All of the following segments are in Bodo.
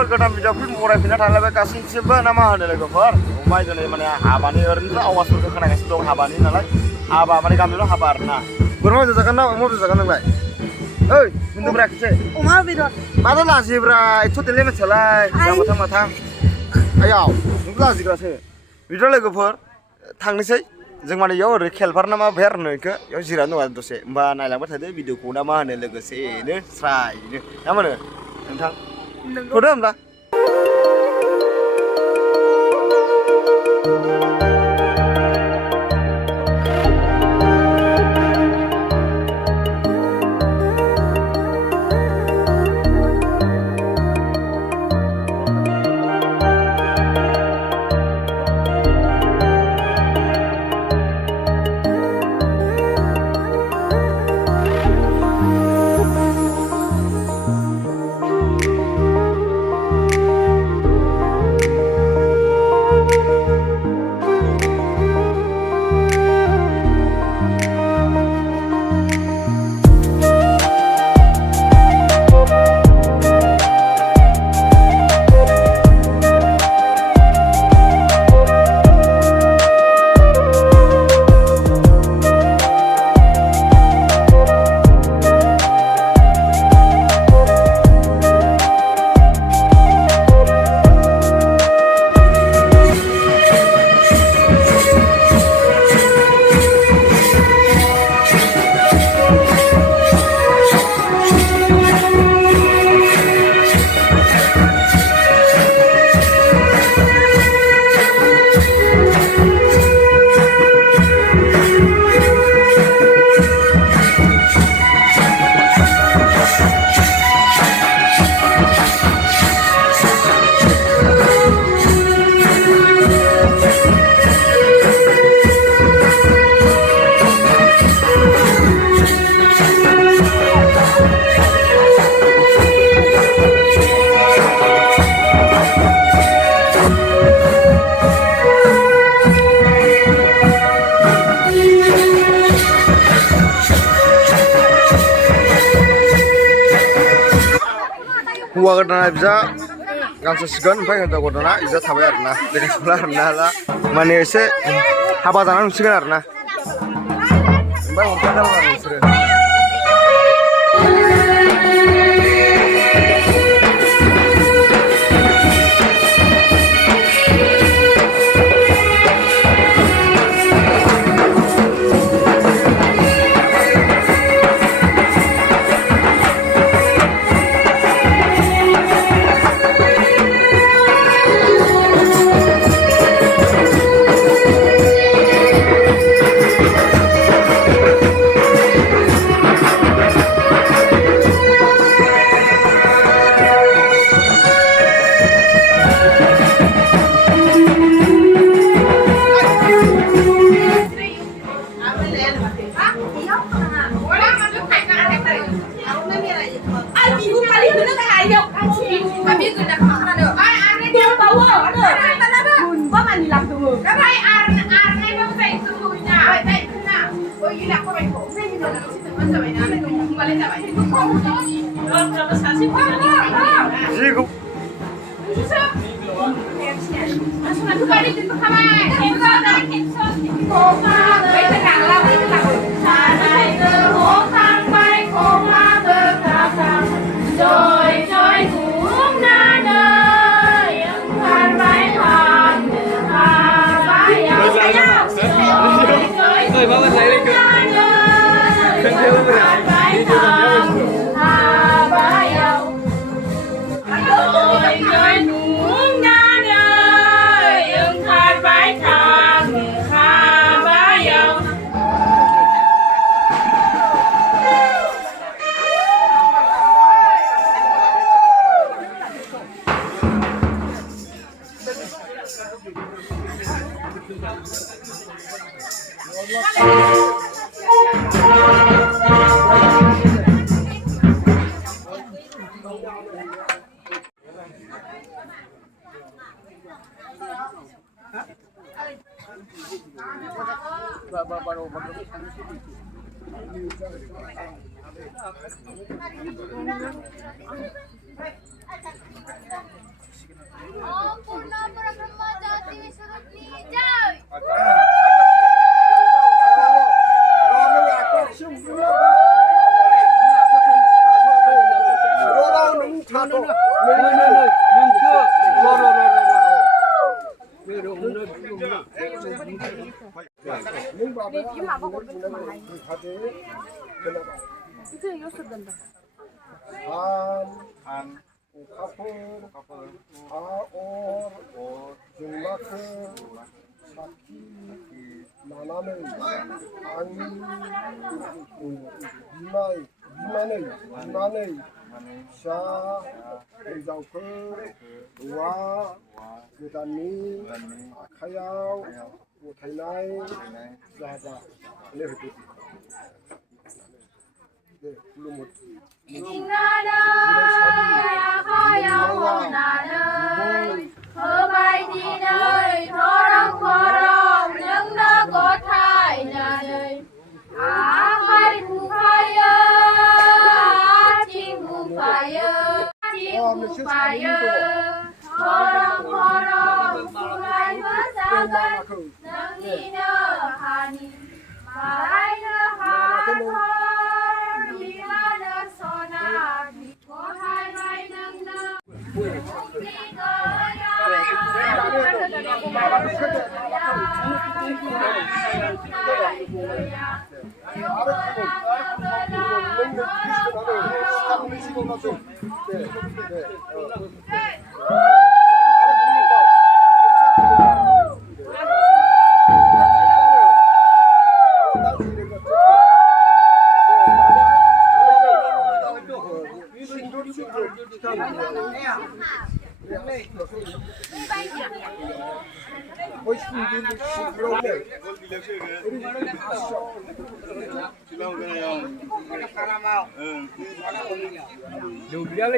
लोगोफोर गोदान भिडिअ फिल्म फरायफिनना थांलायबाय गासैबो ना मा होनो लोगोफोर ओमफ्राय दिनै माने हाबानि ओरैनोथ' आवाजफोरखौ खोनागासिनो दं हाबानि नालाय हाबा माने गामियावनो हाबा आरोना बोरमा बेदर जागोन ना अमा बेदर जागोन नोंलाय ओइ बुंदोंब्रा खेबसे अमा बेदर माथो लाजिब्रा एथ' देलाय मानसियालाय माथां माथां आयाव नोंखौ लाजिग्रासो बिदिनो लोगोफोर थांनोसै जों माने इयाव ओरै खेलफार ना मा भेर होनो बेखौ इयाव जिरायनो दं आरो दसे होमबा नायलांबाय थादो भिडिअखौ ना मा होनो लोगोसेनो स्रायनो ना मा होनो नोंथां थ'दो होमब्ला हौवा गोदाना बिजा गामसा सिगोन ओमफ्राय हिन्जाव गोदाना बिजा थाबाय आरोना देखायसोला आरोना माने एसे हाबा जानानै नुसिगोन आरोना ओमफ्राय हमथागोन आरो नोंसोरो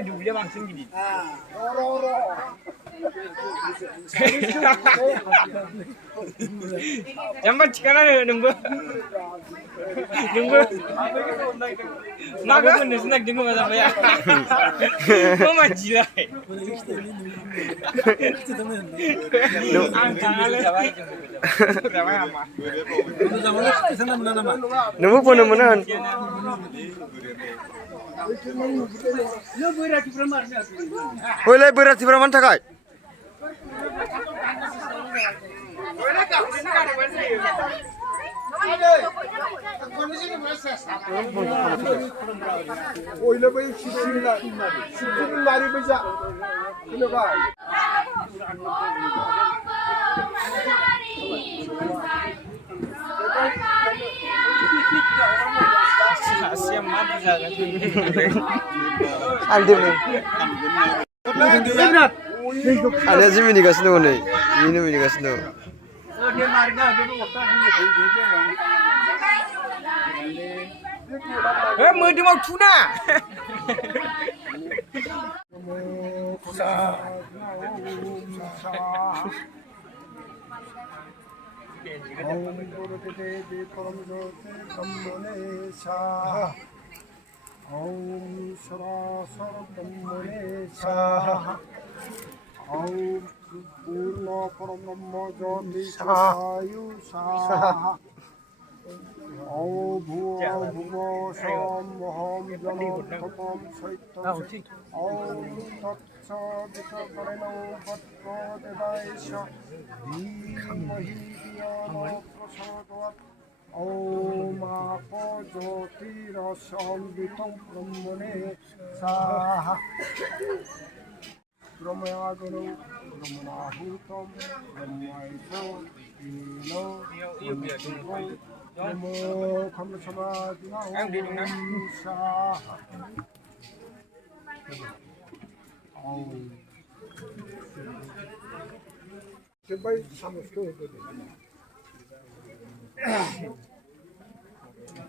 Dubliya langsung gini. Jangan cikaran nunggu. Naga menulis nak dengar apa ya? Kau macam lah. Nemu pun nemenan. Boleh berarti berapa takai? Ada sih mini kasino nih, ini mini kasino. Mesti mau tuna.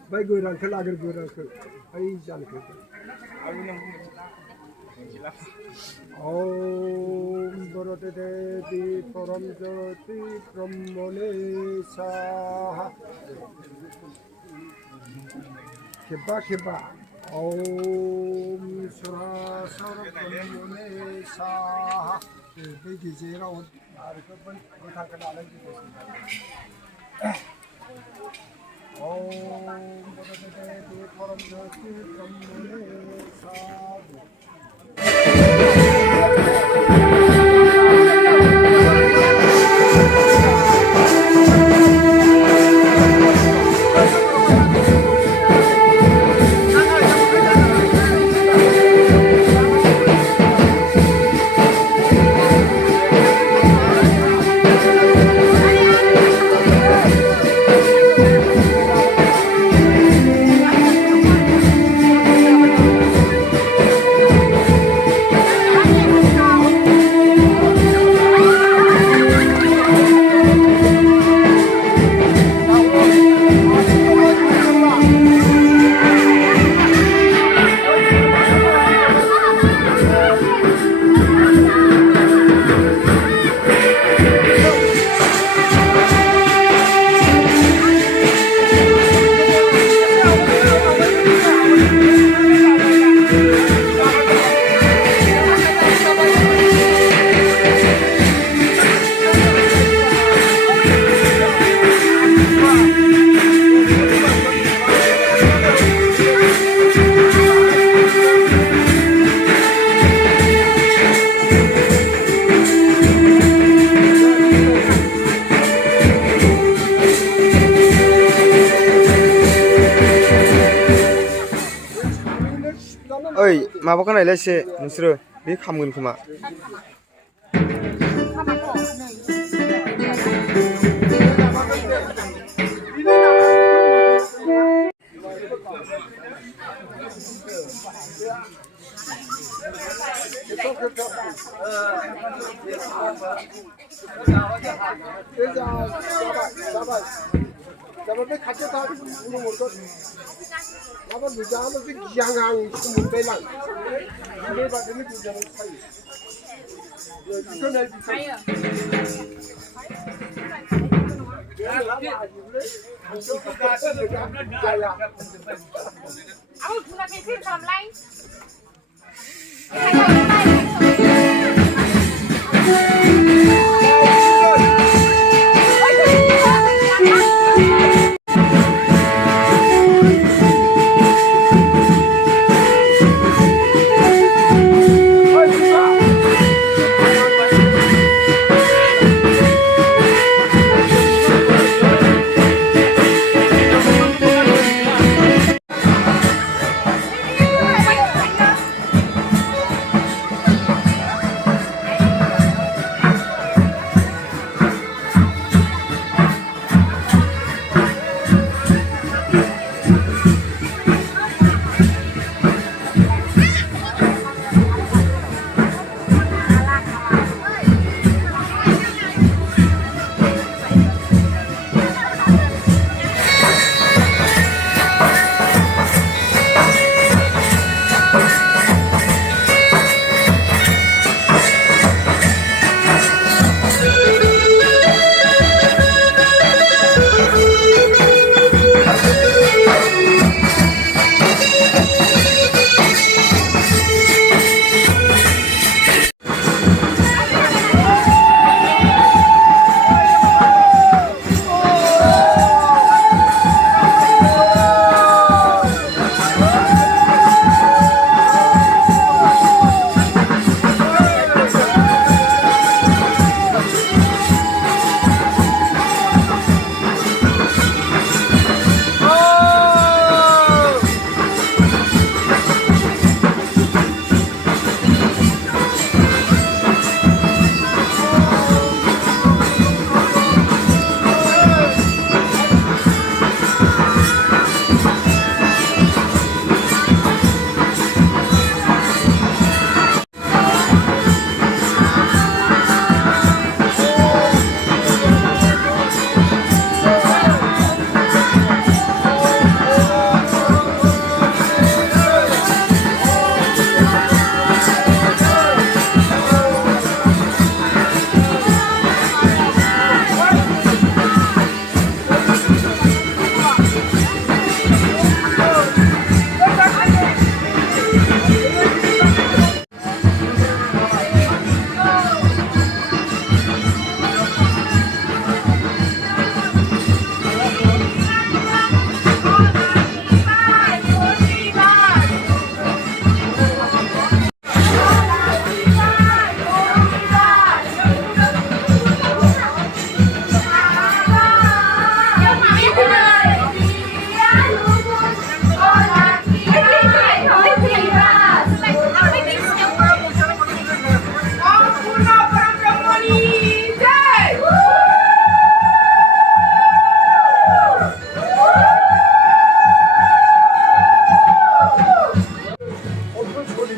Baik orang ke lagar orang ke, ayah jalan ke. Om Boro Devi Param Jyoti Brahmanesha. Keba keba. Om Surasara Brahmane Saha. Cái gì gì đâu, cái bên thằng cái nào đấy gì vậy? Om Bodhidharma Paramjyoti Brahmane Saha. ओइ माबाखौ नायलाय एसे नोंसोरो बे खामगोन खोमा Jangan kaca tak urung urut. Apa bijak apa sih jangan semua belang. Ini badan ini jangan saya. Itu nanti saya. Aku guna kecil sama lain.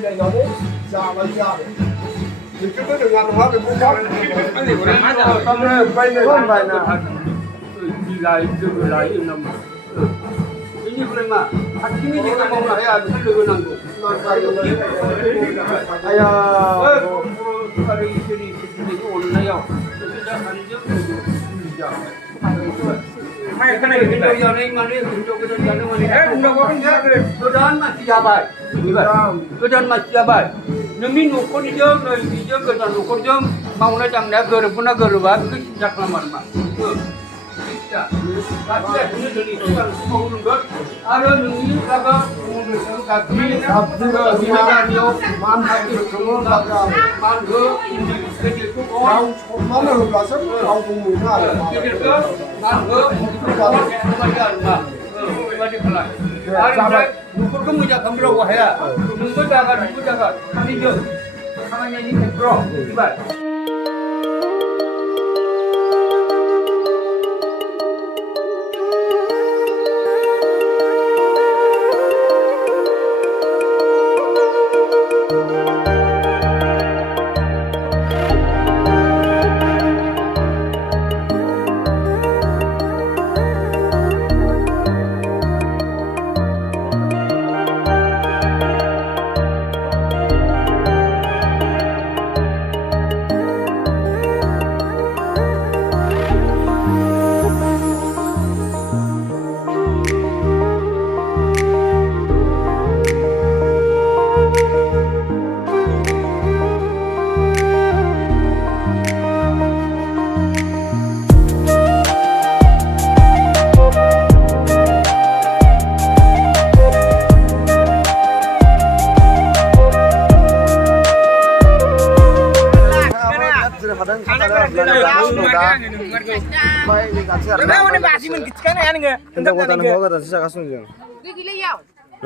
फैलायनानै जाबाय आरो बेखौबो नङा नङा बेखौ बायनो बिलाइ जोङो लायो नामा बेनिफ्राय मा हारसिङै जेखा मावनो हाया बेखौ लोगो नांगौ आया आरो इसोरनि सिबिनायखौ अननायाव नोंसोर दा सानैजों हिनजाव जानाय माने हिनजाव गोदान जानो माने गोदान मानसि जाबाय गोदान मानसि जाबाय नोंनि न'खरनिजों नैबेजों गोदान न'खरजों मावनाय दांनाया गोरोबगोन ना गोरोबा बेखौ सिन्था खालामा नामा आरो नोंनि जागा गामियाव मान हो गाव सनमान होब्लासो गावबो मोनो आरो गिदिरखौ मान हो बेबायदि आरोना बेबायदि खालाम आरो ओमफ्राय न'खरखौ मोजां खालामब्लाबो हाया नोंबो जागोन सानैजों खामानिनि खेत्रआव मिथिबाय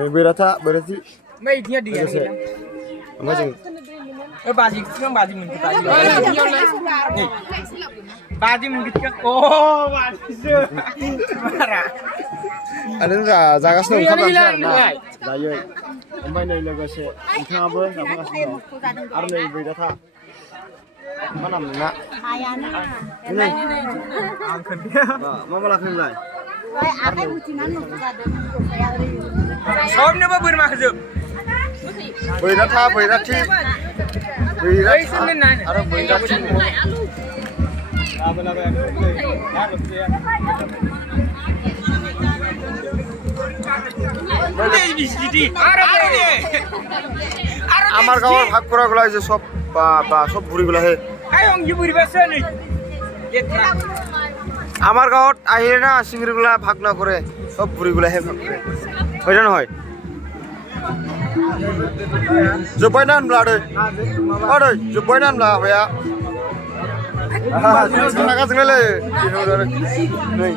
Berata, berarti. Mấy dia dia. Apa sih? Baji kan baji mun kita. Baji mun kita. Oh, baji se. Marah. Ada nggak jaga seneng kapan sih? Nah, iya. Kembali nih logonya. Itu apa? Nama asli. Arne berata. Mana mana? Ayana. Ini. Angkat dia. Mama lakuin lagi. Wah, aku bucinan lu juga ada. Somnya apa bermak je? Berata, berati. Berata. Ada berati. আমার গাঁৱৰ ভাগ কৰা গুলা যে সব সব বুঢ়ী গুলা হে আমাৰ গাঁৱত আহিলে না চিংড়ি গুলা ভাগ নকৰে সব বুঢ়ী গুলা হে ভাগ কৰে হয় না নহয় जोब्बाय ना होनब्ला आदै जोब्बाय ना होनब्ला आबाया रागा जोंलायलायो नै